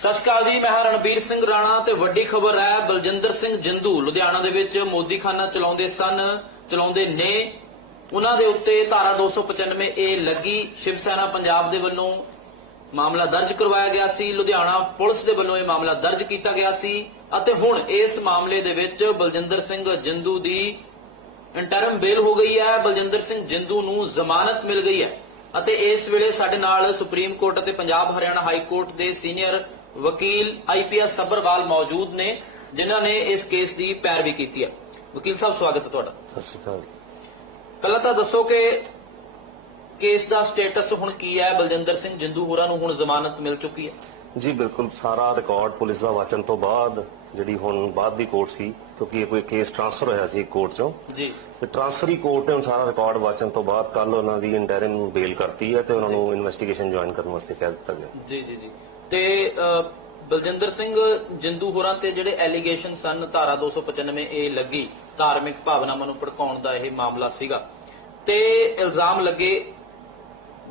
ਸਤਿ ਸ਼੍ਰੀ ਅਕਾਲ ਜੀ, ਮੈਂ ਹਾਂ ਰਣਬੀਰ ਸਿੰਘ ਰਾਣਾ ਤੇ ਵੱਡੀ ਖਬਰ ਹੈ। ਬਲਜਿੰਦਰ ਸਿੰਘ ਜਿੰਦੂ ਲੁਧਿਆਣਾ ਦੇ ਵਿੱਚ ਮੋਦੀਖਾਨਾ ਚਲਾਉਂਦੇ ਨੇ। ਉਹਨਾਂ ਦੇ ਉੱਤੇ ਧਾਰਾ 295 ਏ ਲੱਗੀ। ਸ਼ਿਵ ਸੈਨਾ ਪੰਜਾਬ ਦੇ ਵੱਲੋਂ ਮਾਮਲਾ ਦਰਜ ਕਰਵਾਇਆ ਗਿਆ ਸੀ। ਲੁਧਿਆਣਾ ਪੁਲਿਸ ਦੇ ਵੱਲੋਂ ਇਹ ਮਾਮਲਾ ਦਰਜ ਕੀਤਾ ਗਿਆ ਸੀ ਅਤੇ ਹੁਣ ਇਸ ਮਾਮਲੇ ਦੇ ਵਿੱਚ ਬਲਜਿੰਦਰ ਸਿੰਘ ਜਿੰਦੂ ਦੀ ਇੰਟਰਮ ਬੇਲ ਹੋ ਗਈ ਹੈ। ਬਲਜਿੰਦਰ ਸਿੰਘ ਜਿੰਦੂ ਨੂੰ ਜ਼ਮਾਨਤ ਮਿਲ ਗਈ ਹੈ ਅਤੇ ਇਸ ਵੇਲੇ ਸਾਡੇ ਨਾਲ ਸੁਪਰੀਮ ਕੋਰਟ ਅਤੇ ਪੰਜਾਬ ਹਰਿਆਣਾ ਹਾਈ ਕੋਰਟ ਦੇ ਸੀਨੀਅਰ ਵਕੀਲ IPS ਸੱਭਰਵਾਲ ਮੌਜੂਦ ਨੇ, ਜਿਨ੍ਹਾਂ ਨੇ ਇਸ ਕੇਸ ਦੀ ਪੈਰਵੀ ਕੀਤੀ ਹੈ। ਵਕੀਲ ਸਾਹਿਬ, ਸਵਾਗਤ ਹੈ ਤੁਹਾਡਾ। ਸਤਿ ਸ਼੍ਰੀ ਅਕਾਲ। ਪਹਿਲਾਂ ਤਾਂ ਦੱਸੋ ਕਿ ਕੇਸ ਦਾ ਸਟੇਟਸ ਹੁਣ ਕੀ ਹੈ। ਬਲਜਿੰਦਰ ਸਿੰਘ ਜਿੰਦੂ ਹੋਰਾਂ ਨੂੰ ਹੁਣ ਜ਼ਮਾਨਤ ਮਿਲ ਚੁੱਕੀ ਹੈ? ਜੀ ਬਿਲਕੁਲ, ਸਾਰਾ ਰਿਕਾਰਡ ਪੁਲਿਸ ਦਾ ਵਾਚਨ ਤੋਂ ਬਾਅਦ ਜਿਹੜੀ ਹੁਣ ਬਾਅਦ ਦੀ ਕੋਰਟ ਸੀ, ਕਿਉਂਕਿ ਇਹ ਕੋਈ ਕੇਸ ਟ੍ਰਾਂਸਫਰ ਹੋਇਆ ਸੀ ਕੋਰਟ ਚੋਂ ਜੀ, ਤੇ ਟ੍ਰਾਂਸਫਰੀ ਕੋਰਟ ਨੇ ਹੁਣ ਸਾਰਾ ਰਿਕਾਰਡ ਵਾਚਨ ਤੋਂ ਬਾਅਦ ਕੱਲ ਉਹਨਾਂ ਦੀ ਇੰਟਰਮ ਬੇਲ ਕਰਤੀ ਹੈ ਤੇ ਉਹਨਾਂ ਨੂੰ ਇਨਵੈਸਟੀਗੇਸ਼ਨ ਜੁਆਇਨ ਕਰਨ ਵਾਸਤੇ ਕਹਿ ਦਿੱਤਾ ਗਿਆ। ਜੀ ਜੀ ਜੀ। ਤੇ ਬਲਜਿੰਦਰ ਸਿੰਘ ਜਿੰਦੂ ਹੋਰਾਂ ਤੇ ਜਿਹੜੇ ਐਲੀਗੇਸ਼ਨ ਸਨ, ਧਾਰਾ 295 ਏ ਲੱਗੀ, ਧਾਰਮਿਕ ਭਾਵਨਾਵਾਂ ਨੂੰ ਭੜਕਾਉਣ ਦਾ ਇਹ ਮਾਮਲਾ ਸੀਗਾ ਤੇ ਇਲਜ਼ਾਮ ਲੱਗੇ।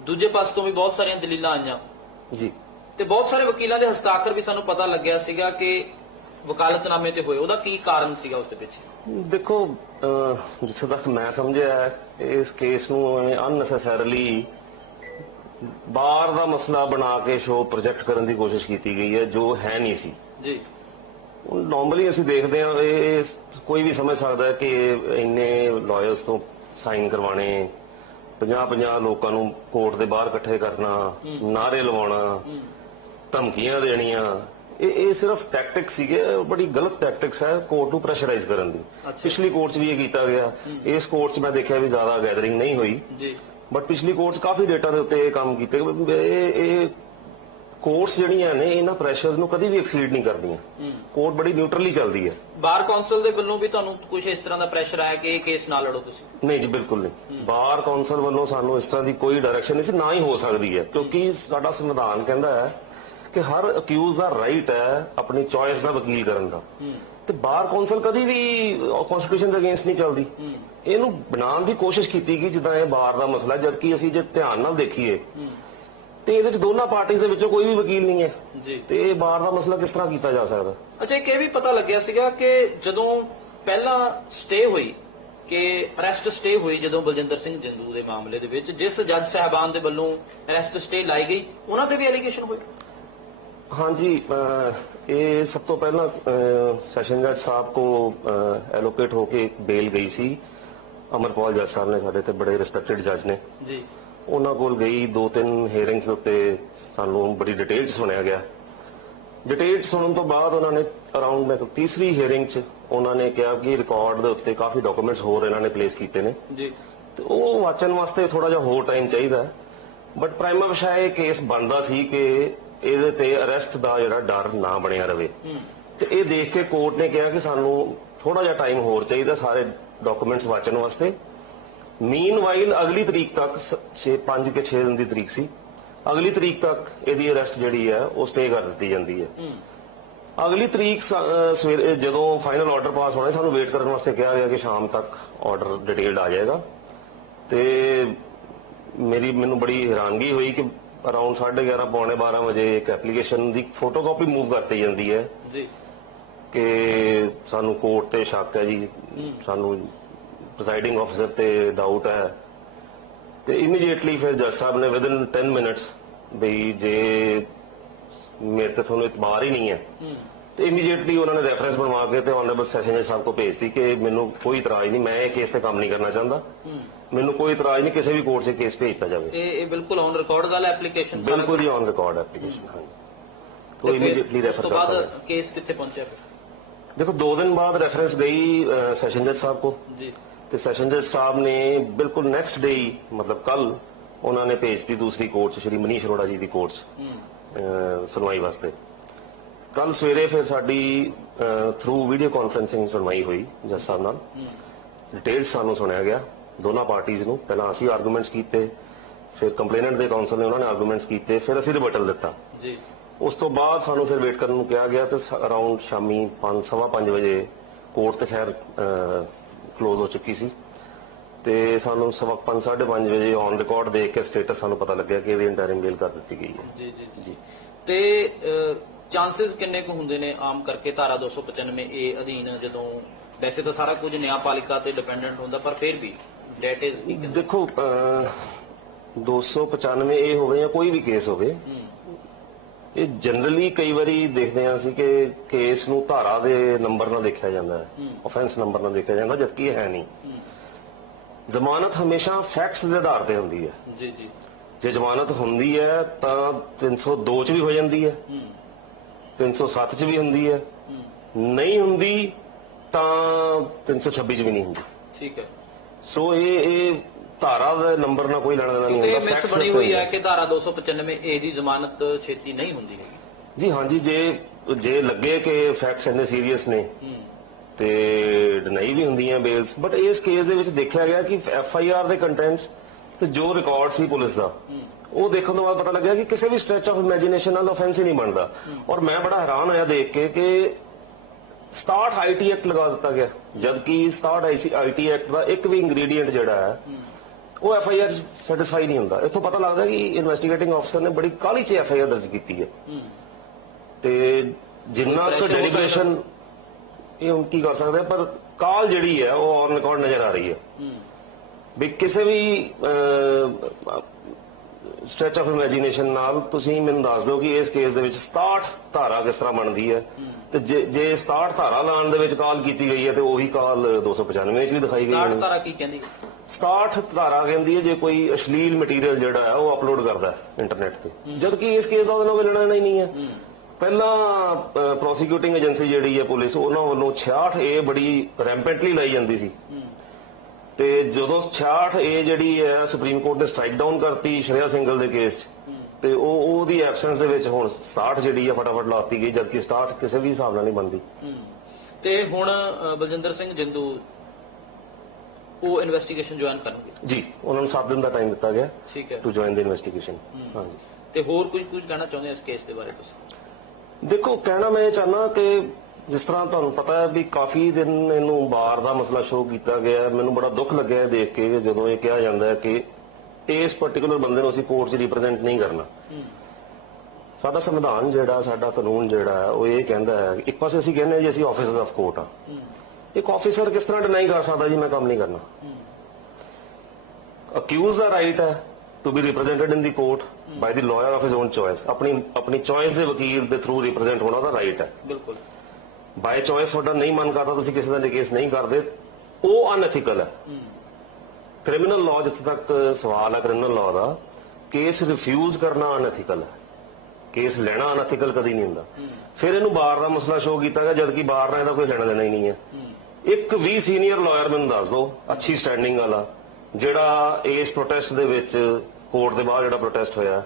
ਦੂਜੇ ਪਾਸੇ ਤੋਂ ਵੀ ਬਹੁਤ ਸਾਰੀਆਂ ਦਲੀਲਾਂ ਆਈਆਂ ਜੀ, ਤੇ ਬਹੁਤ ਸਾਰੇ ਵਕੀਲਾਂ ਦੇ ਹਸਤਾਖਰ ਵੀ ਸਾਨੂੰ ਪਤਾ ਲੱਗਿਆ ਸੀਗਾ ਕਿ ਵਕਾਲਤਨਾਮੇ ਤੇ ਹੋਏ। ਉਹਦਾ ਕੀ ਕਾਰਨ ਸੀਗਾ ਉਸ ਦੇ ਪਿੱਛੇ? ਦੇਖੋ, ਜਿੱਥੇ ਤੱਕ ਮੈਂ ਸਮਝਿਆ ਇਸ ਕੇਸ ਨੂੰ ਅਨਨੈਸੈਸਰੀਲੀ ਬਾਹਰ ਦਾ ਮਸਲਾ ਬਣਾ ਕੇ ਸ਼ੋ ਪ੍ਰੋਜੈਕਟ ਕਰਨ ਦੀ ਕੋਸ਼ਿਸ਼ ਕੀਤੀ ਗਈ ਹੈ, ਜੋ ਹੈ ਨਹੀਂ ਸੀ ਜੀ। ਨਾਰਮਲੀ ਅਸੀਂ ਦੇਖਦੇ ਹਾਂ, ਇਹ ਕੋਈ ਵੀ ਸਮਝ ਸਕਦਾ ਕਿ ਇੰਨੇ ਲਾਇਰਸ ਤੋਂ ਸਾਈਨ ਕਰਵਾਣੇ, 50-50 ਲੋਕਾਂ ਨੂੰ ਕੋਰਟ ਦੇ ਬਾਹਰ ਇਕੱਠੇ ਕਰਨਾ, ਨਾਅਰੇ ਲਵਾਉਣਾ, ਧਮਕੀਆਂ ਦੇਣੀਆਂ, ਇਹ ਸਿਰਫ ਟੈਕਟਿਕ ਸੀਗੇ। ਬੜੀ ਗਲਤ ਟੈਕਟਿਕਸ ਹੈ ਕੋਰਟ ਨੂੰ ਪ੍ਰੈਸ਼ਰਾਈਜ਼ ਕਰਨ ਦੀ। ਪਿਛਲੀ ਕੋਰਟ 'ਚ ਵੀ ਇਹ ਕੀਤਾ ਗਿਆ। ਇਸ ਕੋਰਟ 'ਚ ਮੈਂ ਦੇਖਿਆ ਵੀ ਜ਼ਿਆਦਾ ਗੈਦਰਿੰਗ ਨਹੀਂ ਹੋਈ, ਬਟ ਪਿਛਲੀ ਕੋਰਟ 'ਚ ਕਾਫੀ ਡੇਟਾ ਦੇ ਉੱਤੇ ਇਹ ਕੰਮ ਕੀਤੇ। ਇਹ ਕੋਰਟਸ ਜਿਹੜੀਆਂ ਨੇ ਇਹਨਾਂ ਪ੍ਰੈਸ਼ਰਸ ਨੂੰ ਕਦੀ ਵੀ ਐਕਸੀਡ ਨਹੀਂ ਕਰਦੀਆਂ। ਕੋਰਟ ਬੜੀ ਨਿਊਟਰਲੀ ਚੱਲਦੀ ਹੈ। ਬਾਰ ਕੌਂਸਲ ਦੇ ਵੱਲੋਂ ਵੀ ਤੁਹਾਨੂੰ ਕੁਝ ਇਸ ਤਰ੍ਹਾਂ ਦਾ ਪ੍ਰੈਸ਼ਰ ਆਇਆ ਕਿ ਇਹ ਕੇਸ ਨਾ ਲੜੋ ਤੁਸੀਂ? ਨਹੀਂ ਜੀ, ਬਿਲਕੁਲ ਨਹੀਂ। ਬਾਰ ਕੌਂਸਲ ਵੱਲੋਂ ਸਾਨੂੰ ਇਸ ਤਰ੍ਹਾਂ ਦੀ ਕੋਈ ਡਾਇਰੈਕਸ਼ਨ ਨਹੀਂ ਸੀ, ਨਾ ਹੀ ਹੋ ਸਕਦੀ ਹੈ, ਕਿਉਂਕਿ ਸਾਡਾ ਸੰਵਿਧਾਨ ਕਹਿੰਦਾ ਹੈ ਕਿ ਹਰ ਅਕਿਊਜ਼ ਦਾ ਰਾਈਟ ਹੈ ਆਪਣੀ ਚੋਇਸ ਦਾ ਵਕੀਲ ਕਰਨ ਦਾ, ਤੇ ਬਾਰ ਕੌਂਸਲ ਕਦੀ ਵੀ ਕਨਸਟੀਟਿਊਸ਼ਨ ਦੇ ਅਗੇਂਸਟ ਨਹੀਂ ਚੱਲਦੀ। ਇਹਨੂੰ ਬਣਾਉਣ ਦੀ ਕੋਸ਼ਿਸ਼ ਕੀਤੀ ਗਈ ਜਿੱਦਾਂ ਇਹ ਬਾਰ ਦਾ ਮਸਲਾ, ਜਦਕਿ ਅਸੀਂ ਜੇ ਧਿਆਨ ਨਾਲ ਦੇਖੀਏ ਤੇ ਇਹਦੇ ਚ ਦੋਨਾਂ ਪਾਰਟੀਆਂ ਦੇ ਵਿੱਚੋਂ ਕੋਈ ਵੀ ਵਕੀਲ ਨਹੀਂ ਹੈ ਜੀ, ਤੇ ਇਹ ਬਾਰ ਦਾ ਮਸਲਾ ਕਿਸ ਤਰ੍ਹਾਂ ਕੀਤਾ ਜਾ ਸਕਦਾ? ਅੱਛਾ, ਇੱਕ ਇਹ ਵੀ ਪਤਾ ਲੱਗਿਆ ਸੀਗਾ ਕਿ ਜਦੋਂ ਪਹਿਲਾਂ ਸਟੇ ਹੋਈ, ਕਿ ਅਰੈਸਟ ਸਟੇ ਹੋਈ ਜਦੋਂ ਬਲਜਿੰਦਰ ਸਿੰਘ ਜਿੰਦੂ ਦੇ ਮਾਮਲੇ ਦੇ ਵਿੱਚ, ਜਿਸ ਜੱਜ ਸਾਹਿਬਾਨ ਦੇ ਵੱਲੋਂ ਅਰੈਸਟ ਸਟੇ ਲਾਈ ਗਈ, ਉਹਨਾਂ ਤੇ ਵੀ ਐਲੀਗੇਸ਼ਨ ਹੋਏ? ਹਾਂਜੀ, ਇਹ ਸਭ ਤੋਂ ਪਹਿਲਾਂ ਸੈਸ਼ਨ ਜੱਜ ਸਾਹਿਬ ਕੋ ਐਲੋਕੇਟ ਹੋ ਕੇ ਬੇਲ ਗਈ ਸੀ। ਅਮਰਪਾਲ ਜੱਜ ਸਾਹਿਬ ਨੇ, ਸਾਡੇ ਤੇ ਬੜੇ ਰਿਸਪੈਕਟਡ ਜੱਜ ਨੇ ਜੀ, ਉਹਨਾਂ ਕੋਲ ਗਈ। 2-3 ਹੀਅਰਿੰਗਸ ਦੇ ਉੱਤੇ ਸਾਨੂੰ ਬੜੀ ਡਿਟੇਲ 'ਚ ਸੁਣਿਆ ਗਿਆ। ਡਿਟੇਲ ਸੁਣਨ ਤੋਂ ਬਾਅਦ ਉਹਨਾਂ ਨੇ ਅਰਾਊਂਡ ਤੀਸਰੀ ਹੀਅਰਿੰਗ 'ਚ ਉਹਨਾਂ ਨੇ ਕਿਹਾ ਕਿ ਰਿਕਾਰਡ ਦੇ ਉੱਤੇ ਕਾਫੀ ਡਾਕੂਮੈਂਟਸ ਹੋਰ ਇਹਨਾਂ ਨੇ ਪਲੇਸ ਕੀਤੇ ਨੇ ਜੀ, ਤੇ ਉਹ ਵਾਚਨ ਵਾਸਤੇ ਥੋੜਾ ਜਿਹਾ ਹੋਰ ਟਾਈਮ ਚਾਹੀਦਾ। ਬਟ ਪ੍ਰਾਈਮਾ ਫੇਸ਼ੀ ਇਹ ਕੇਸ ਬਣਦਾ ਸੀ ਕਿ ਇਹਦੇ ਤੇ ਅਰੈਸਟ ਦਾ ਜਿਹੜਾ ਡਰ ਨਾ ਬਣਿਆ ਰਵੇ, ਤੇ ਇਹ ਦੇਖ ਕੇ ਕੋਰਟ ਨੇ ਕਿਹਾ ਕਿ ਸਾਨੂੰ ਥੋੜਾ ਜਿਹਾ ਟਾਈਮ ਹੋਰ ਚਾਹੀਦਾ ਸਾਰੇ ਡਾਕੂਮੈਂਟਸ ਵਾਚਣ ਵਾਸਤੇ। ਮੀਨਵਾਈਲ ਅਗਲੀ ਤਰੀਕ ਤੱਕ 5 ਕੇ 6 ਦਿਨ ਦੀ ਤਰੀਕ ਸੀ, ਅਗਲੀ ਤਰੀਕ ਤੱਕ ਇਹਦੀ ਅਰੈਸਟ ਜਿਹੜੀ ਹੈ ਉਹ ਸਟੇ ਕਰ ਦਿੱਤੀ ਜਾਂਦੀ ਹੈ। ਅਗਲੀ ਤਰੀਕ ਸਵੇਰੇ ਜਦੋਂ ਫਾਈਨਲ ਆਰਡਰ ਪਾਸ ਹੋਣਾ, ਸਾਨੂੰ ਵੇਟ ਕਰਨ ਵਾਸਤੇ ਕਿਹਾ ਗਿਆ ਕਿ ਸ਼ਾਮ ਤੱਕ ਆਰਡਰ ਡਿਟੇਲਡ ਆ ਜਾਏਗਾ। ਤੇ ਮੈਨੂੰ ਬੜੀ ਹੈਰਾਨਗੀ ਹੋਈ ਕਿ ਅਰਾਊਂਡ 11:30 ਪੌਣੇ 12 ਵਜੇ ਇੱਕ ਐਪਲੀਕੇਸ਼ਨ ਦੀ ਫੋਟੋਕਾਪੀ ਮੂਵ ਕਰਤੀ ਜਾਂਦੀ ਹੈ ਜੀ, ਕਿ ਸਾਨੂੰ ਕੋਰਟ ਤੇ ਸ਼ੱਕ ਹੈ ਜੀ, ਸਾਨੂੰ ਪ੍ਰੈਜ਼ਾਈਡਿੰਗ ਆਫੀਸਰ ਤੇ ਡਾਊਟ ਹੈ। ਤੇ ਇਮੀਡੀਏਟਲੀ ਫਿਰ ਜੱਜ ਸਾਹਿਬ ਨੇ ਵਿਦਨ 10 ਮਿੰਟਸ ਬਈ ਜੇ ਮੇਰੇ ਤੇ ਤੁਹਾਨੂੰ ਇਤਬਾਰ ਹੀ ਨਹੀਂ ਹੈ, ਤੇ ਇਮੀਡੀਏਟਲੀ ਉਹਨਾਂ ਨੇ ਰੈਫਰੈਂਸ ਬਣਵਾ ਕੇ ਤੇ ਆਨਰੇਬਲ ਸੈਸ਼ਨ ਜੱਜ ਸਾਹਿਬ ਕੋ ਭੇਜਤੀ ਕਿ ਮੈਨੂੰ ਕੋਈ ਇਤਰਾਜ਼ ਨਹੀਂ, ਮੈਂ ਇਹ ਕੇਸ ਤੇ ਕੰਮ ਨਹੀਂ ਕਰਨਾ ਚਾਹੁੰਦਾ, ਮੈਨੂੰ ਕੋਈ ਇਤਰਾਜ਼ ਨਹੀਂ, ਕਿਸੇ ਵੀ ਕੋਰਟ 'ਚ ਕੇਸ ਭੇਜਤਾ ਜਾਵੇ। ਇਹ ਬਿਲਕੁਲ ਔਨ ਰਿਕਾਰਡ ਗੱਲ ਐਪਲੀਕੇਸ਼ਨ? ਬਿਲਕੁਲ ਹੀ ਔਨ ਰਿਕਾਰਡ ਐਪਲੀਕੇਸ਼ਨ। ਹਾਂ, ਕੋਈ ਇਮੀਡੀਏਟਲੀ ਰੈਫਰ ਕਰਤਾ। ਉਸ ਤੋਂ ਬਾਅਦ ਕੇਸ ਕਿੱਥੇ ਪਹੁੰਚਿਆ? ਦੇਖੋ, 2 ਦਿਨ ਬਾਅਦ ਰੈਫਰੈਂਸ ਗਈ ਸੈਸ਼ਨ ਜੱਜ ਸਾਹਿਬ ਕੋ ਜੀ, ਤੇ ਸੈਸ਼ਨ ਜੱਜ ਸਾਹਿਬ ਨੇ ਬਿਲਕੁਲ ਨੈਕਸਟ ਡੇ ਹੀ, ਮਤਲਬ ਕੱਲ, ਉਹਨਾਂ ਨੇ ਭੇਜਤੀ ਦੂਸਰੀ ਕੋਰਟ 'ਚ, ਸ਼੍ਰੀ ਮਨੀਸ਼ ਅਰੋੜਾ ਜੀ ਦੀ ਕੋਰਟ 'ਚ ਸੁਣਵਾਈ ਵਾਸਤੇ। ਕੱਲ ਸਵੇਰੇ ਫਿਰ ਸਾਡੀ ਥਰੂ ਵੀਡੀਓ ਕਾਨਫਰੰਸਿੰਗ ਸੁਣਵਾਈ ਹੋਈ ਜੱਜ ਸਾਹਿਬ ਨਾਲ। ਡਿਟੇਲਸ ਸਾਨੂੰ ਸੁਣਿਆ ਗਿਆ ਦੋਨਾਂ ਪਾਰਟੀਆਂ ਨੂੰ। ਪਹਿਲਾਂ ਅਸੀਂ ਆਰਗੂਮੈਂਟਸ ਕੀਤੇ, ਫਿਰ ਕੰਪਲੇਨੈਂਟ ਦੇ ਕਾਉਂਸਲ ਨੇ ਉਹਨਾਂ ਨੇ ਆਰਗੂਮੈਂਟਸ ਕੀਤੇ, ਫਿਰ ਅਸੀਂ ਰਿਬਟਲ ਦਿੱਤਾ ਜੀ। ਉਸ ਤੋਂ ਬਾਅਦ ਸਾਨੂੰ ਫਿਰ ਵੇਟ ਕਰਨ ਨੂੰ ਕਿਹਾ ਗਿਆ ਤੇ ਅਰਾਊਂਡ ਸ਼ਾਮੀ 5:15 ਵਜੇ ਕੋਰਟ ਤੇ ਖੈਰ ਕਲੋਜ਼ ਹੋ ਚੁੱਕੀ ਸੀ, ਤੇ ਸਾਨੂੰ 5:30 ਵਜੇ ਔਨ ਰਿਕਾਰਡ ਦੇਖ ਕੇ ਸਟੇਟਸ ਸਾਨੂੰ ਪਤਾ ਲੱਗਿਆ ਕਿ ਇਹਦੀ ਇੰਟਰਮ ਬੇਲ ਕਰ ਦਿੱਤੀ ਗਈ ਹੈ। ਜੀ ਜੀ ਜੀ। ਤੇ ਚਾਂਸਸ ਕਿੰਨੇ ਕੁ ਹੁੰਦੇ ਨੇ ਆਮ ਕਰਕੇ ਧਾਰਾ 295 ਏ ਅਧੀਨ, ਜਦੋਂ ਵੈਸੇ ਤਾਂ ਸਾਰਾ ਕੁਝ ਨਿਆਂਪਾਲਿਕਾ ਤੇ ਡਿਪੈਂਡੈਂਟ ਹੁੰਦਾ, ਪਰ ਫਿਰ ਵੀ ਡੈਟ ਇਜ਼ ਦੇਖੋ 295 ਏ ਹੋਵੇ ਜਾਂ ਕੋਈ ਵੀ ਕੇਸ ਹੋਵੇ, ਇਹ ਜਨਰਲੀ ਕਈ ਵਾਰੀ ਦੇਖਦੇ ਹਾਂ ਅਸੀਂ ਕਿ ਕੇਸ ਨੂੰ ਧਾਰਾ ਦੇ ਨੰਬਰ ਨਾਲ ਦੇਖਿਆ ਜਾਂਦਾ ਹੈ, ਆਫੈਂਸ ਨੰਬਰ ਨਾਲ ਦੇਖਿਆ ਜਾਂਦਾ, ਜਦਕਿ ਇਹ ਹੈ ਨਹੀਂ। ਜ਼ਮਾਨਤ ਹਮੇਸ਼ਾ ਫੈਕਟਸ ਦੇ ਆਧਾਰ ਤੇ ਹੁੰਦੀ ਹੈ। ਜੀ ਜੀ। ਜੇ ਜ਼ਮਾਨਤ ਹੁੰਦੀ ਹੈ ਤਾਂ 302 ਚ ਵੀ ਹੋ ਜਾਂਦੀ ਹੈ, 307 ਚ ਵੀ ਹੁੰਦੀ ਹੈ, ਨਹੀਂ ਹੁੰਦੀ ਤਾਂ 326 ਚ ਵੀ ਨਹੀਂ ਹੁੰਦੀ। ਠੀਕ ਹੈ। ਸੋ ਇਹ ਧਾਰਾ ਦੇ ਨੰਬਰ ਨਾਲ ਕੋਈ ਲੈਣਾ ਦੇਣਾ ਨਹੀਂ ਇਹ ਹੁੰਦਾ। ਮਿਥ ਬਣੀ ਹੋਈ ਹੈ ਕਿ ਧਾਰਾ 295 ਏ ਦੀ ਜ਼ਮਾਨਤ ਛੇਤੀ ਨਹੀਂ ਹੁੰਦੀ ਹੈ। ਜੀ ਹਾਂਜੀ, ਜੇ ਲੱਗੇ ਕਿ ਫੈਕਟਸ ਇੰਨੇ ਸੀਰੀਅਸ ਨੇ ਤੇ ਡਿਨਾਈ ਵੀ ਹੁੰਦੀਆਂ ਬੇਲਸ, ਬਟ ਇਸ ਕੇਸ ਦੇ ਵਿੱਚ ਦੇਖਿਆ ਗਿਆ ਕਿ FIR ਦੇ ਕੰਟੈਂਟਸ ਤੇ ਜੋ ਰਿਕਾਰਡ ਸੀ ਪੁਲਿਸ ਦਾ, ਉਹ ਦੇਖਣ ਤੋਂ ਬਾਅਦ ਪਤਾ ਲੱਗਿਆ ਕਿ ਕਿਸੇ ਵੀ ਸਟ੍ਰੈਚ ਆਫ ਇਮੇਜਿਨੇਸ਼ਨ ਨਾਲ ਆਫੈਂਸ ਹੀ ਨਹੀਂ ਬਣਦਾ। ਔਰ ਮੈਂ ਬੜਾ ਹੈਰਾਨ ਹੋਇਆ ਦੇਖ ਕੇ ਕਿ 67 IT ਐਕਟ ਲਗਾ ਦਿੱਤਾ ਗਿਆ, ਜਦਕਿ 67 IT ਐਕਟ ਦਾ ਇੱਕ ਵੀ ਇੰਗਰੀਡੀਐਂਟ ਜਿਹੜਾ ਹੈ ਉਹ FIR ਸੈਟੀਸਫਾਈ ਨਹੀਂ ਹੁੰਦਾ। ਇੱਥੋਂ ਪਤਾ ਲੱਗਦਾ ਕਿ ਇਨਵੈਸਟੀਗੇਟਿੰਗ ਅਫਸਰ ਨੇ ਬੜੀ ਕਾਹਲੀ 'ਚ FIR ਦਰਜ ਕੀਤੀ ਹੈ ਤੇ ਜਿੰਨਾ ਕੁ ਡੈਲੀਬਰੇਸ਼ਨ ਇਹ ਹੁਣ ਕੀ ਕਰ ਸਕਦੇ, ਪਰ ਕਾਲ ਜਿਹੜੀ ਹੈ ਉਹ ਔਨ ਰਿਕਾਰਡ ਨਜ਼ਰ ਆ ਰਹੀ ਹੈ ਵੀ ਕਿਸੇ ਵੀ ਸਟ੍ਰੈਚ ਆਫ ਇਮੇਜਿਨੇਸ਼ਨ ਨਾਲ। ਤੁਸੀਂ ਮੈਨੂੰ ਦੱਸ ਦਿਓ ਕਿ ਇਸ ਕੇਸ ਦੇ ਵਿੱਚ 67 ਧਾਰਾ ਕਿਸ ਤਰ੍ਹਾਂ ਬਣਦੀ ਹੈ, ਤੇ ਜੇ 67 ਧਾਰਾ ਲਾਉਣ ਦੇ ਵਿੱਚ ਕਾਲ ਕੀਤੀ ਗਈ ਹੈ ਤੇ ਉਹੀ ਕਾਲ 295 ਵਿੱਚ ਵੀ ਦਿਖਾਈ ਗਈ ਹੈ। 67 ਧਾਰਾ ਕੀ ਕਹਿੰਦੀ ਹੈ? 67 ਧਾਰਾ ਕਹਿੰਦੀ ਹੈ ਜੇ ਕੋਈ ਅਸ਼ਲੀਲ ਮਟੀਰੀਅਲ ਜਿਹੜਾ ਹੈ ਉਹ ਅਪਲੋਡ ਕਰਦਾ ਹੈ ਇੰਟਰਨੈਟ ਤੇ, ਜਦਕਿ ਇਸ ਕੇਸ ਦਾ ਉਹਦੇ ਨਾਲ ਕੋਈ ਲੈਣਾ ਹੀ ਨਹੀਂ ਹੈ। ਪਹਿਲਾਂ ਪ੍ਰੋਸੀਕਿਊਟਿੰਗ ਏਜੰਸੀ ਜਿਹੜੀ ਹੈ ਪੁਲਿਸ, ਉਹਨਾਂ ਵੱਲੋਂ 66 ਏ ਬੜੀ ਰੈਂਪੈਂਟਲੀ ਲਾਈ ਜਾਂਦੀ ਸੀ, ਤੇ ਜਦੋਂ 66 ਏ ਜਿਹੜੀ ਹੈ ਸੁਪਰੀਮ ਕੋਰਟ ਨੇ ਸਟ੍ਰਾਈਕ ਡਾਊਨ ਕਰਤੀ ਸ਼੍ਰੇਆ ਸਿੰਗਲ ਦੇ ਕੇਸ 'ਚ, ਤੇ ਉਹਦੀ ਐਬਸੈਂਸ ਦੇ ਵਿੱਚ ਹੁਣ 67 ਜਿਹੜੀ ਹੈ ਫਟਾਫਟ ਲਾਤੀ ਗਈ, ਜਦਕਿ 67 ਕਿਸੇ ਵੀ ਹਿਸਾਬ ਨਾਲ ਨਹੀਂ ਬਣਦੀ। ਤੇ ਹੁਣ ਬਲਜਿੰਦਰ ਸਿੰਘ ਜਿੰਦੂ ਉਹ ਇਨਵੈਸਟੀਗੇਸ਼ਨ ਜੁਆਇਨ ਕਰਨਗੇ? ਜੀ, ਉਹਨਾਂ ਨੂੰ 7 ਦਿਨ ਦਾ ਟਾਈਮ ਦਿੱਤਾ ਗਿਆ। ਠੀਕ ਹੈ, ਟੂ ਜੁਆਇਨ ਦ ਇਨਵੈਸਟੀਗੇਸ਼ਨ। ਹਾਂਜੀ। ਤੇ ਹੋਰ ਕੁਝ ਕਹਿਣਾ ਚਾਹੁੰਦੇ ਇਸ ਕੇਸ ਦੇ ਬਾਰੇ ਤੁਸੀਂ? ਦੇਖੋ, ਕਹਿਣਾ ਮੈਂ ਇਹ ਚਾਹਨਾ ਕਿ ਜਿਸ ਤਰ੍ਹਾਂ ਤੁਹਾਨੂੰ ਪਤਾ ਹੈ ਵੀ ਕਾਫੀ ਦਿਨ ਇਹਨੂੰ ਬਾਰ ਦਾ ਮਸਲਾ ਸ਼ੋਅ ਕੀਤਾ ਗਿਆ। ਮੈਨੂੰ ਬੜਾ ਦੁੱਖ ਲੱਗਿਆ ਦੇਖ ਕੇ ਜਦੋਂ ਇਹ ਕਿਹਾ ਜਾਂਦਾ ਹੈ ਕਿ ਇਸ ਪਾਰਟਿਕੂਲਰ ਬੰਦੇ ਨੂੰ ਅਸੀਂ ਕੋਰਟ 'ਚ ਰਿਪਰੈਜ਼ੈਂਟ ਨਹੀਂ ਕਰਨਾ। ਸਾਡਾ ਸੰਵਿਧਾਨ ਜਿਹੜਾ, ਸਾਡਾ ਕਾਨੂੰਨ ਜਿਹੜਾ ਹੈ ਉਹ ਇਹ ਕਹਿੰਦਾ ਹੈ, ਇੱਕ ਪਾਸੇ ਅਸੀਂ ਕਹਿੰਦੇ ਹਾਂ ਜੀ ਅਸੀਂ ਆਫੀਸਰਸ ਆਫ ਕੋਰਟ ਆ, ਇੱਕ ਆਫੀਸਰ ਕਿਸ ਤਰ੍ਹਾਂ ਡਿਨਾਈ ਕਰ ਸਕਦਾ ਜੀ ਮੈਂ ਕੰਮ ਨਹੀਂ ਕਰਨਾ। ਅਕਿਊਜ਼ ਦਾ ਰਾਈਟ ਹੈ to be represented in the court by the lawyer of his own choice. ਆਪਣੀ ਚੋਇਸ ਦੇ ਵਕੀਲ ਦੇ ਥਰੂ ਰਿਪਰੈਜ਼ੈਂਟ ਹੋਣਾ ਦਾ ਰਾਈਟ ਹੈ। ਬਿਲਕੁਲ। ਬਾਈ ਚੋਇਸ ਤੁਹਾਡਾ ਨਹੀਂ ਮਨ ਕਰਦਾ, ਤੁਸੀਂ ਕਿਸੇ ਦਾ ਕੇਸ ਨਹੀਂ ਕਰਦੇ, ਉਹ ਅਨਐਥੀਕਲ ਹੈ। ਕ੍ਰਿਮੀਨਲ ਲਾਅ ਜਿੱਥੇ ਤੱਕ ਸਵਾਲ ਹੈ ਕ੍ਰਿਮੀਨਲ ਲਾਅ ਦਾ, ਕੇਸ ਰਿਫਿਊਜ਼ ਕਰਨਾ ਅਨਐਥੀਕਲ ਹੈ, ਕੇਸ ਲੈਣਾ ਅਨਐਥੀਕਲ ਕਦੀ ਨਹੀਂ ਹੁੰਦਾ। ਫਿਰ ਇਹਨੂੰ ਬਾਰ ਦਾ ਮਸਲਾ ਸ਼ੋਅ ਕੀਤਾ ਗਿਆ, ਜਦਕਿ ਬਾਰ ਨਾਲ ਇਹਦਾ ਕੋਈ ਲੈਣਾ ਦੇਣਾ ਹੀ ਨਹੀਂ ਹੈ। ਇੱਕ ਵੀ ਸੀਨੀਅਰ ਲਾਇਰ ਮੈਨੂੰ ਦੱਸ ਦਿਓ ਅੱਛੀ ਸਟੈਂਡਿੰਗ ਵਾਲਾ ਜਿਹੜਾ ਇਸ ਪ੍ਰੋਟੈਸਟ ਦੇ ਵਿੱਚ ਕੋਰਟ ਦੇ ਬਾਹਰ ਜਿਹੜਾ ਪ੍ਰੋਟੈਸਟ ਹੋਇਆ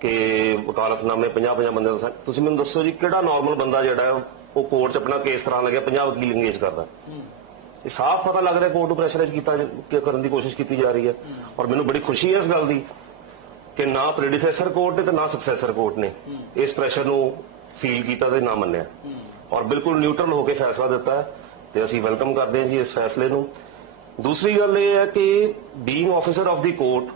ਕਿ ਵਕਾਲਤਨਾਮੇ 50 ਬੰਦੇ ਦਾ, ਤੁਸੀਂ ਮੈਨੂੰ ਦੱਸੋ ਜੀ ਕਿਹੜਾ ਨਾਰਮਲ ਬੰਦਾ ਜਿਹੜਾ ਉਹ ਕੋਰਟ 'ਚ ਆਪਣਾ ਕੇਸ ਕਰਾਉਣ ਲੱਗਿਆ 50 ਵਕੀਲ ਇੰਗੇਜ ਕਰਦਾ? ਇਹ ਸਾਫ਼ ਪਤਾ ਲੱਗ ਰਿਹਾ ਕੋਰਟ ਨੂੰ ਪ੍ਰੈਸ਼ਰਾਈਜ਼ ਕਰਨ ਦੀ ਕੋਸ਼ਿਸ਼ ਕੀਤੀ ਜਾ ਰਹੀ ਹੈ। ਔਰ ਮੈਨੂੰ ਬੜੀ ਖੁਸ਼ੀ ਹੈ ਇਸ ਗੱਲ ਦੀ ਕਿ ਨਾ ਪ੍ਰੈਡੀਸੈਸਰ ਕੋਰਟ ਨੇ ਤੇ ਨਾ ਸਕਸੈਸਰ ਕੋਰਟ ਨੇ ਇਸ ਪ੍ਰੈਸ਼ਰ ਨੂੰ ਫੀਲ ਕੀਤਾ ਤੇ ਨਾ ਮੰਨਿਆ, ਔਰ ਬਿਲਕੁਲ ਨਿਊਟਰਲ ਹੋ ਕੇ ਫੈਸਲਾ ਦਿੱਤਾ ਹੈ ਤੇ ਅਸੀਂ ਵੈਲਕਮ ਕਰਦੇ ਹਾਂ ਜੀ ਇਸ ਫੈਸਲੇ ਨੂੰ। ਦੂਸਰੀ ਗੱਲ ਇਹ ਹੈ ਕਿ being officer of the court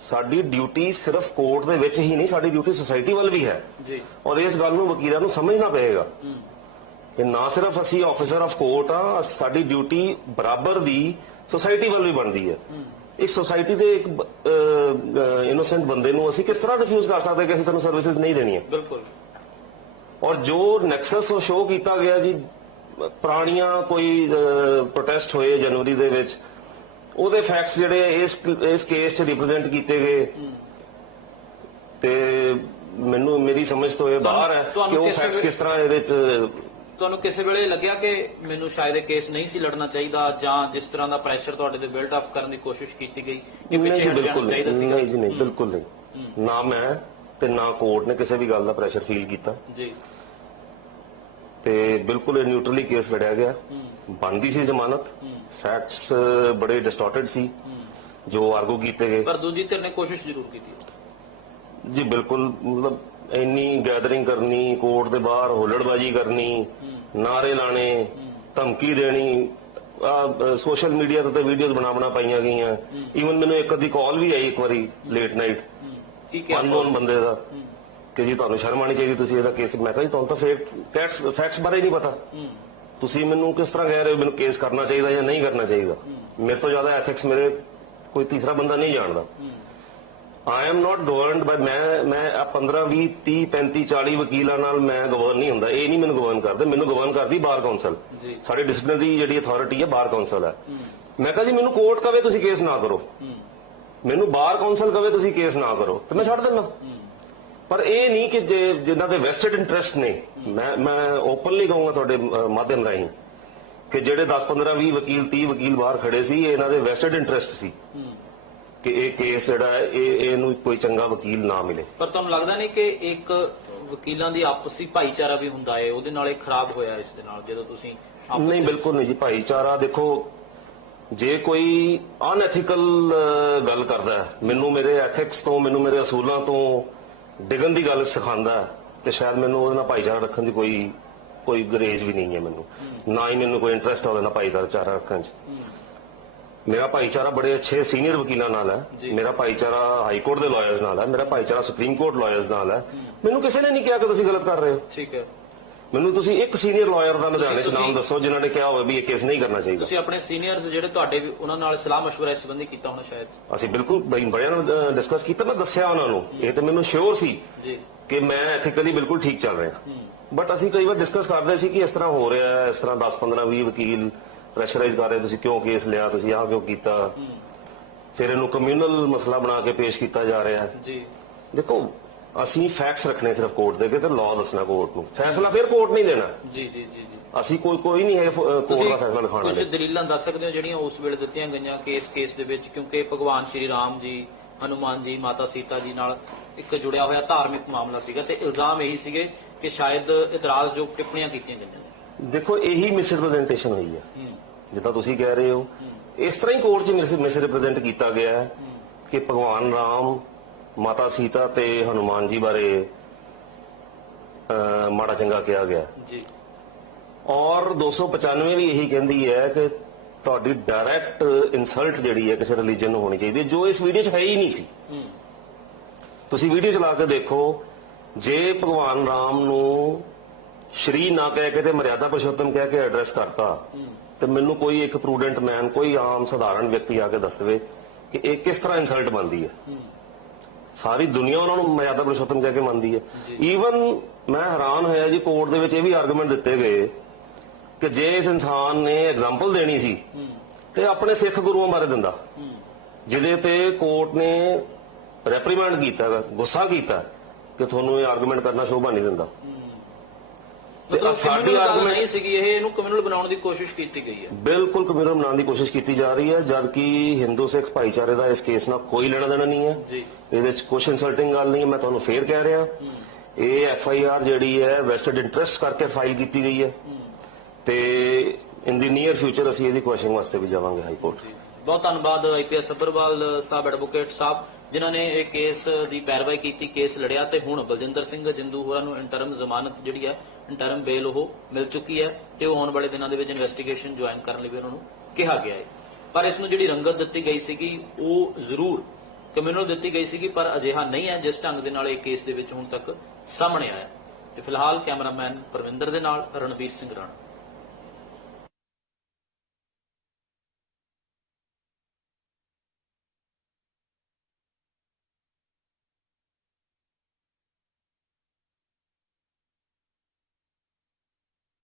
ਸਾਡੀ ਡਿਊਟੀ ਸਿਰਫ ਕੋਰਟ ਦੇ ਵਿੱਚ ਹੀ ਨਹੀਂ, ਸਾਡੀ ਡਿਊਟੀ ਸੁਸਾਇਟੀ ਵੱਲ ਵੀ ਹੈ ਜੀ। ਔਰ ਇਸ ਗੱਲ ਨੂੰ ਵਕੀਲਾਂ ਨੂੰ ਸਮਝਣਾ ਪਏਗਾ ਕਿ ਨਾ ਸਿਰਫ ਅਸੀਂ ਆਫੀਸਰ ਆਫ ਕੋਰਟ ਆ, ਸਾਡੀ ਡਿਊਟੀ ਬਰਾਬਰ ਦੀ ਸੁਸਾਇਟੀ ਵੱਲ ਵੀ ਬਣਦੀ ਹੈ। ਇੱਕ ਸੋਸਾਇਟੀ ਦੇ ਇੱਕ ਇਨੋਸੈਂਟ ਬੰਦੇ ਨੂੰ ਅਸੀਂ ਕਿਸ ਤਰ੍ਹਾਂ ਰਿਫਿਊਜ਼ ਕਰ ਸਕਦੇ ਕਿ ਅਸੀਂ ਤੁਹਾਨੂੰ ਸਰਵਿਸਿਜ਼ ਨਹੀਂ ਦੇਣੀਆਂ? ਬਿਲਕੁਲ। ਔਰ ਜੋ ਨੈਕਸਸ ਉਹ ਸ਼ੋਅ ਕੀਤਾ ਗਿਆ ਜੀ, ਪੁਰਾਣੀਆਂ ਕੋਈ ਪ੍ਰੋਟੈਸਟ ਹੋਏ ਜਨਵਰੀ ਦੇ ਵਿੱਚ, ਉਹਦੇ ਫੈਕਟਸ ਜਿਹੜੇ ਇਸ ਕੇਸ 'ਚ ਰਿਪਰੈਜ਼ੈਂਟ ਕੀਤੇ ਗਏ ਤੇ ਮੇਰੀ ਸਮਝ ਤੋਂ ਇਹ ਬਾਹਰ ਹੈ ਕਿ ਉਹ ਫੈਕਟਸ ਕਿਸ ਤਰ੍ਹਾਂ ਇਹਦੇ 'ਚ। ਤੁਹਾਨੂੰ ਕਿਸੇ ਵੇਲੇ ਲੱਗਿਆ ਕਿ ਮੈਨੂੰ ਸ਼ਾਇਦ ਇਹ ਕੇਸ ਨਹੀਂ ਸੀ ਲੜਨਾ ਚਾਹੀਦਾ, ਜਾਂ ਜਿਸ ਤਰ੍ਹਾਂ ਦਾ ਪ੍ਰੈਸ਼ਰ ਤੁਹਾਡੇ ਤੇ ਬਿਲਡ ਅਪ ਕਰਨ ਦੀ ਕੋਸ਼ਿਸ਼ ਕੀਤੀ ਗਈ ਕਿ ਪਿੱਛੇ ਹਟ ਜਾਣਾ ਚਾਹੀਦਾ ਸੀ? ਨਹੀਂ ਜੀ, ਨਹੀਂ, ਬਿਲਕੁਲ ਨਹੀਂ। ਨਾ ਮੈਂ ਤੇ ਨਾ ਕੋਰਟ ਨੇ ਕਿਸੇ ਵੀ ਗੱਲ ਦਾ ਪ੍ਰੈਸ਼ਰ ਫੀਲ ਕੀਤਾ ਜੀ, ਤੇ ਬਿਲਕੁਲ ਇਹ ਨਿਊਟਰਲੀ ਕੇਸ ਲੜਿਆ ਗਿਆ। ਬਣਦੀ ਸੀ ਜ਼ਮਾਨਤ, ਫੈਕਟਸ ਬੜੇ ਡਿਸਟੋਰਟਡ ਸੀ ਜੋ ਆਰਗੂ ਕੀਤੇ ਗਏ, ਪਰ ਦੂਜੀ ਧਿਰ ਨੇ ਕੋਸ਼ਿਸ਼ ਜ਼ਰੂਰ ਕੀਤੀ ਜੀ। ਬਿਲਕੁਲ, ਮਤਲਬ ਇੰਨੀ ਗੈਦਰਿੰਗ ਕਰਨੀ, ਕੋਰਟ ਦੇ ਬਾਹਰ ਹੁੱਲੜਬਾਜੀ ਕਰਨੀ, ਨਾਰੇ ਲਾਣੇ, ਧਮਕੀ ਦੇਣੀ, ਸੋਸ਼ਲ ਮੀਡੀਆ ਤੇ ਵੀਡੀਓਜ਼ ਬਣਾ ਪਾਈਆਂ ਗਈਆਂ। ਈਵਨ ਮੈਨੂੰ ਇੱਕ ਅੱਧੀ ਕਾਲ ਵੀ ਆਈ ਇੱਕ ਵਾਰੀ ਲੇਟ ਨਾਈਟ ਅਨਨੋਨ ਬੰਦੇ ਦਾ ਕਿ ਜੀ ਤੁਹਾਨੂੰ ਸ਼ਰਮ ਆਣੀ ਚਾਹੀਦੀ, ਤੁਸੀਂ ਇਹਦਾ ਕੇਸ। ਮੈਂ ਕਿਹਾ ਜੀ ਤੁਹਾਨੂੰ ਤਾਂ ਫੈਕਟਸ ਬਾਰੇ ਹੀ ਨਹੀਂ ਪਤਾ, ਤੁਸੀਂ ਮੈਨੂੰ ਕਿਸ ਤਰ੍ਹਾਂ ਕਹਿ ਰਹੇ ਹੋ ਮੈਨੂੰ ਕੇਸ ਕਰਨਾ ਚਾਹੀਦਾ ਜਾਂ ਨਹੀਂ ਕਰਨਾ ਚਾਹੀਦਾ? ਮੇਰੇ ਤੋਂ ਜ਼ਿਆਦਾ ਐਥਿਕਸ ਮੇਰੇ ਕੋਈ ਤੀਸਰਾ ਬੰਦਾ ਨਹੀਂ ਜਾਣਦਾ। ਆਈ ਐਮ ਨਾਟ ਗਵਰਨਡ ਬਾਈ ਮੈਂ 15 20 30 35 40 ਵਕੀਲਾਂ ਨਾਲ ਮੈਂ ਗਵਰਨ ਨਹੀਂ ਹੁੰਦਾ। ਇਹ ਨਹੀਂ ਮੈਨੂੰ ਗਵਰਨ ਕਰਦੇ, ਮੈਨੂੰ ਗਵਰਨ ਕਰਦੀ ਬਾਰ ਕਾਉਂਸਲ। ਸਾਡੀ ਡਿਸਪਲਿਨਰੀ ਜਿਹੜੀ ਅਥਾਰਟੀ ਹੈ ਬਾਰ ਕਾਉਂਸਲ ਹੈ। ਮੈਂ ਕਿਹਾ ਜੀ ਮੈਨੂੰ ਕੋਰਟ ਕਵੇ ਤੁਸੀਂ ਕੇਸ ਨਾ ਕਰੋ, ਮੈਨੂੰ ਬਾਰ ਕਾਉਂਸਲ ਕਵੇ ਤੁਸੀਂ ਕੇਸ ਨਾ ਕਰੋ, ਤੇ ਮੈਂ ਛੱਡ ਦਿੰਦਾ। ਪਰ ਇਹ ਨਹੀਂ ਕਿ ਜਿਨ੍ਹਾਂ ਦੇ ਵੈਸਟਡ ਇੰਟਰਸਟ ਨੇ, ਮੈਂ ਓਪਨਲੀ ਕਹੂੰਗਾ ਤੁਹਾਡੇ ਮਾਧਿਅਮ ਰਾਹੀਂ ਕਿ ਜਿਹੜੇ 10 15 20 ਵਕੀਲ 30 ਵਕੀਲ ਬਾਹਰ ਖੜੇ ਸੀ, ਇਹਨਾਂ ਦੇ ਵੈਸਟਡ ਇੰਟਰਸਟ ਸੀ ਕਿ ਇਹ ਕੇਸ ਜਿਹੜਾ ਹੈ ਇਹਨੂੰ ਕੋਈ ਚੰਗਾ ਵਕੀਲ ਨਾ ਮਿਲੇ। ਪਰ ਤੁਹਾਨੂੰ ਲੱਗਦਾ ਨਹੀਂ ਕਿ ਇੱਕ ਵਕੀਲਾਂ ਦੀ ਆਪਸੀ ਭਾਈਚਾਰਾ ਵੀ ਹੁੰਦਾ ਹੈ, ਉਹਦੇ ਨਾਲ ਇਹ ਖਰਾਬ ਹੋਇਆ ਇਸ ਦੇ ਨਾਲ ਜਦੋਂ ਤੁਸੀਂ ਨਹੀਂ, ਬਿਲਕੁਲ ਨਹੀਂ ਜੀ। ਭਾਈਚਾਰਾ ਦੇਖੋ, ਜੇ ਕੋਈ ਅਨਐਥੀਕਲ ਗੱਲ ਕਰਦਾ ਹੈ, ਮੈਨੂੰ ਮੇਰੇ ਐਥਿਕਸ ਤੋਂ, ਮੈਨੂੰ ਮੇਰੇ ਅਸੂਲਾਂ ਤੋਂ ਡਿੱਗਣ ਦੀ ਗੱਲ ਸਿਖਾਉਂਦਾ ਹੈ, ਤੇ ਸ਼ਾਇਦ ਮੈਨੂੰ ਉਹਦੇ ਨਾਲ ਭਾਈਚਾਰਾ ਰੱਖਣ ਦੀ ਕੋਈ ਗਰੇਜ ਵੀ ਨਹੀਂ ਹੈ ਮੈਨੂੰ, ਨਾ ਹੀ ਮੈਨੂੰ ਕੋਈ ਇੰਟਰਸਟ ਉਹਦੇ ਨਾਲ ਭਾਈਚਾਰਾ ਰੱਖਣ 'ਚ। ਮੇਰਾ ਭਾਈਚਾਰਾ ਬੜੇ ਅੱਛੇ ਸੀਨੀਅਰ ਵਕੀਲਾਂ ਨਾਲ ਹੈ, ਮੇਰਾ ਭਾਈਚਾਰਾ ਹਾਈ ਕੋਰਟ ਦੇ ਲਾਇਰਸ ਨਾਲ ਹੈ, ਮੇਰਾ ਭਾਈਚਾਰਾ ਸੁਪਰੀਮ ਕੋਰਟ ਲਾਇਰਸ ਨਾਲ ਹੈ। ਮੈਨੂੰ ਕਿਸੇ ਨੇ ਨਹੀਂ ਕਿਹਾ ਕਿ ਤੁਸੀਂ ਗਲਤ ਕਰ ਰਹੇ ਹੋ। ਠੀਕ ਹੈ। ਮੈਨੂੰ ਤੁਸੀਂ ਇੱਕ ਸੀਨੀਅਰ ਲਾਇਰ ਦਾ ਲੁਧਿਆਣੇ 'ਚ ਨਾਮ ਦੱਸੋ ਜਿਨ੍ਹਾਂ ਨੇ ਕਿਹਾ ਹੋਵੇ ਵੀ ਇਹ ਕੇਸ ਨਹੀਂ ਕਰਨਾ ਚਾਹੀਦਾ। ਤੁਸੀਂ ਆਪਣੇ ਸੀਨੀਅਰਸ ਜਿਹੜੇ ਤੁਹਾਡੇ, ਉਹਨਾਂ ਨਾਲ ਸਲਾਹ ਮਸ਼ਵਰਾ ਇਸ ਸੰਬੰਧੀ ਕੀਤਾ ਹੋਣਾ ਸ਼ਾਇਦ? ਅਸੀਂ ਬਿਲਕੁਲ ਬੜਿਆਂ ਨਾਲ ਡਿਸਕਸ ਕੀਤਾ, ਮੈਂ ਦੱਸਿਆ ਉਹਨਾਂ ਨੂੰ, ਇਹ ਤੇ ਮੈਨੂੰ ਸ਼ੋਰ ਸੀ ਕਿ ਮੈਂ ਐਥੀਕਲੀ ਬਿਲਕੁਲ ਠੀਕ ਚੱਲ ਰਿਹਾ। ਬਟ ਅਸੀਂ ਕਈ ਵਾਰ ਡਿਸਕਸ ਕਰਦੇ ਸੀ ਕਿ ਇਸ ਤਰ੍ਹਾਂ ਹੋ ਰਿਹਾ ਹੈ, ਇਸ ਤਰ੍ਹਾਂ 10 15 20 ਵਕੀਲ ਪ੍ਰੈਸ਼ਰਾਈਜ਼ ਕਰ ਰਹੇ, ਤੁਸੀਂ ਕਿਉਂ ਕੇਸ ਲਿਆ, ਤੁਸੀਂ ਆਹ ਕਿਉਂ ਕੀਤਾ, ਫਿਰ ਇਹਨੂੰ ਕਮਿਊਨਲ ਮਸਲਾ ਬਣਾ ਕੇ ਪੇਸ਼ ਕੀਤਾ ਜਾ ਰਿਹਾ ਹੈ। ਦੇਖੋ, ਅਸੀਂ ਫੈਕਟਸ ਰੱਖਣੇ ਸਿਰਫ ਕੋਰਟ ਦੇ ਕੇ, ਤੇ ਲਾਅ ਦੱਸਣਾ ਕੋਰਟ ਨੂੰ, ਫੈਸਲਾ ਫਿਰ ਕੋਰਟ ਨਹੀਂ ਦੇਣਾ। ਅਸੀਂ ਕੋਈ ਨਹੀਂ ਹੈ ਕੋਰਟ ਦਾ ਫੈਸਲਾ ਲਿਖਾਉਣ ਵਾਲੇ। ਕੁਝ ਦਲੀਲਾਂ ਦੱਸ ਸਕਦੇ ਹੋ ਜਿਹੜੀਆਂ ਉਸ ਵੇਲੇ ਦਿੱਤੀਆਂ ਗਈਆਂ ਕੇਸ ਦੇ ਵਿੱਚ? ਕਿਉਂਕਿ ਭਗਵਾਨ ਸ਼੍ਰੀ ਰਾਮ ਜੀ, ਹਨੂਮਾਨ ਜੀ, ਮਾਤਾ ਸੀਤਾ ਜੀ ਨਾਲ ਇੱਕ ਜੁੜਿਆ ਹੋਇਆ ਧਾਰਮਿਕ ਮਾਮਲਾ ਸੀਗਾ, ਤੇ ਇਲਜ਼ਾਮ ਇਹੀ ਸੀਗੇ ਕਿ ਸ਼ਾਇਦ ਇਤਰਾਜ਼ਯੋਗ ਟਿੱਪਣੀਆਂ ਕੀਤੀਆਂ ਗਈਆਂ। ਦੇਖੋ, ਇਹੀ ਮਿਸਰਿਪਰੈਜ਼ੈਂਟੇਸ਼ਨ ਹੋਈ ਹੈ, ਜਿੱਦਾਂ ਤੁਸੀਂ ਕਹਿ ਰਹੇ ਹੋ। ਇਸ ਤਰ੍ਹਾਂ ਹੀ ਕੋਰਟ 'ਚ ਮਿਸਰਿਪਰੈਜ਼ੈਂਟ ਕੀਤਾ ਗਿਆ ਹੈ ਕਿ ਭਗਵਾਨ ਰਾਮ, ਮਾਤਾ ਸੀਤਾ ਤੇ ਹਨੂਮਾਨ ਜੀ ਬਾਰੇ ਮਾੜਾ ਚੰਗਾ ਕਿਹਾ ਗਿਆ ਜੀ। ਔਰ 295 ਵੀ ਇਹੀ ਕਹਿੰਦੀ ਹੈ ਕਿ ਤੁਹਾਡੀ ਡਾਇਰੈਕਟ ਇਨਸਲਟ ਜਿਹੜੀ ਹੈ ਕਿਸੇ ਰਿਲੀਜਨ ਨੂੰ ਹੋਣੀ ਚਾਹੀਦੀ ਹੈ, ਜੋ ਇਸ ਵੀਡੀਓ 'ਚ ਹੈ ਹੀ ਨਹੀਂ ਸੀ। ਤੁਸੀਂ ਵੀਡੀਓ ਚਲਾ ਕੇ ਦੇਖੋ, ਜੇ ਭਗਵਾਨ ਰਾਮ ਨੂੰ ਸ਼੍ਰੀ ਨਾ ਕਹਿ ਕੇ ਤੇ ਮਰਿਆਦਾ ਪੁਰਸ਼ੋਤਮ ਕਹਿ ਕੇ ਐਡਰੈਸ ਕਰਤਾ, ਤੇ ਮੈਨੂੰ ਕੋਈ ਇੱਕ ਪ੍ਰੂਡੈਂਟ ਮੈਨ, ਕੋਈ ਆਮ ਸਧਾਰਨ ਵਿਅਕਤੀ ਆ ਕੇ ਦੱਸ ਦੇਵੇ ਕਿ ਇਹ ਕਿਸ ਤਰ੍ਹਾਂ ਇਨਸਲਟ ਬਣਦੀ ਹੈ। ਸਾਰੀ ਦੁਨੀਆ ਉਹਨਾਂ ਨੂੰ ਮਰਿਆਦਾ ਪੁਰਸ਼ੋਤਮ ਕਹਿ ਕੇ ਮੰਨਦੀ ਹੈ। ਈਵਨ ਮੈਂ ਹੈਰਾਨ ਹੋਇਆ ਜੀ, ਕੋਰਟ ਦੇ ਵਿੱਚ ਇਹ ਵੀ ਆਰਗੂਮੈਂਟ ਦਿੱਤੇ ਗਏ ਕਿ ਜੇ ਇਸ ਇਨਸਾਨ ਨੇ ਐਗਜ਼ਾਮਪਲ ਦੇਣੀ ਸੀ ਤੇ ਆਪਣੇ ਸਿੱਖ ਗੁਰੂਆਂ ਬਾਰੇ ਦਿੰਦਾ, ਜਿਹਦੇ ਤੇ ਕੋਰਟ ਨੇ ਰੈਪਰੀਮੈਂਡ ਕੀਤਾ, ਗੁੱਸਾ ਕੀਤਾ ਕਿ ਤੁਹਾਨੂੰ ਇਹ ਆਰਗੂਮੈਂਟ ਕਰਨਾ ਸ਼ੋਭਾ ਨਹੀਂ ਦਿੰਦਾ। ਤੇ ਸਾਡੀ ਆਰਗੂਮੈਂਟ ਨਹੀਂ ਸੀਗੀ, ਇਹਨੂੰ ਕਮਿਊਨਲ ਬਣਾਉਣ ਦੀ ਕੋਸ਼ਿਸ਼ ਕੀਤੀ ਗਈ ਹੈ। ਬਿਲਕੁਲ ਕਮਿਊਨਲ ਬਣਾਉਣ ਦੀ ਕੋਸ਼ਿਸ਼ ਕੀਤੀ ਜਾ ਰਹੀ ਹੈ, ਜਦਕਿ ਹਿੰਦੂ ਸਿੱਖ ਭਾਈਚਾਰੇ ਦਾ ਇਸ ਕੇਸ ਨਾਲ ਕੋਈ ਲੈਣਾ ਦੇਣਾ ਨਹੀਂ ਹੈ। ਇਹਦੇ ਵਿੱਚ ਕੁਝ ਇਨਸਲਟਿੰਗ ਗੱਲ ਨਹੀਂ ਹੈ। ਮੈਂ ਤੁਹਾਨੂੰ ਫੇਰ ਕਹਿ ਰਿਹਾ, ਇਹ FIR ਜਿਹੜੀ ਹੈ ਵੈਸਟਡ ਇੰਟਰਸਟ ਕਰਕੇ ਫਾਈਲ ਕੀਤੀ ਗਈ ਹੈ, ਤੇ ਇਨ ਦੀ ਨੀਅਰ ਫਿਊਚਰ ਅਸੀਂ ਇਹਦੀ ਕੁਐਸ਼ਨਿੰਗ ਵਾਸਤੇ ਵੀ ਜਾਵਾਂਗੇ ਹਾਈ ਕੋਰਟ। ਬਹੁਤ ਧੰਨਵਾਦ IPS ਸੱਭਰਵਾਲ ਸਾਹਿਬ, ਐਡਵੋਕੇਟ ਸਾਹਿਬ, ਜਿਨ੍ਹਾਂ ਨੇ ਇਹ ਕੇਸ ਦੀ ਪੈਰਵਾਈ ਕੀਤੀ, ਕੇਸ ਲੜਿਆ, ਤੇ ਹੁਣ ਬਲਜਿੰਦਰ ਸਿੰਘ ਜੰਦੂ ਹੋਰਾਂ ਨੂੰ ਇੰਟਰਮ ਜ਼ਮਾਨਤ ਜਿਹੜੀ ਹੈ, ਇੰਟਰਮ ਬੇਲ ਉਹ ਮਿਲ ਚੁੱਕੀ ਹੈ, ਤੇ ਉਹ ਆਉਣ ਵਾਲੇ ਦਿਨਾਂ ਦੇ ਵਿੱਚ ਇਨਵੈਸਟੀਗੇਸ਼ਨ ਜੁਆਇਨ ਕਰਨ ਲਈ ਵੀ ਉਹਨਾਂ ਨੂੰ ਕਿਹਾ ਗਿਆ ਹੈ। ਪਰ ਇਸ ਨੂੰ ਜਿਹੜੀ ਰੰਗਤ ਦਿੱਤੀ ਗਈ ਸੀਗੀ ਉਹ ਜ਼ਰੂਰ ਕਮਿਊਨਲ ਦਿੱਤੀ ਗਈ ਸੀਗੀ, ਪਰ ਅਜਿਹਾ ਨਹੀਂ ਹੈ ਜਿਸ ਢੰਗ ਦੇ ਨਾਲ ਇਹ ਕੇਸ ਦੇ ਵਿੱਚ ਹੁਣ ਤੱਕ ਸਾਹਮਣੇ ਆਇਆ। ਤੇ ਫਿਲਹਾਲ ਕੈਮਰਾਮੈਨ ਪਰਵਿੰਦਰ ਦੇ ਨਾਲ ਰਣਵੀਰ ਸਿੰਘ ਰਾਣਾ।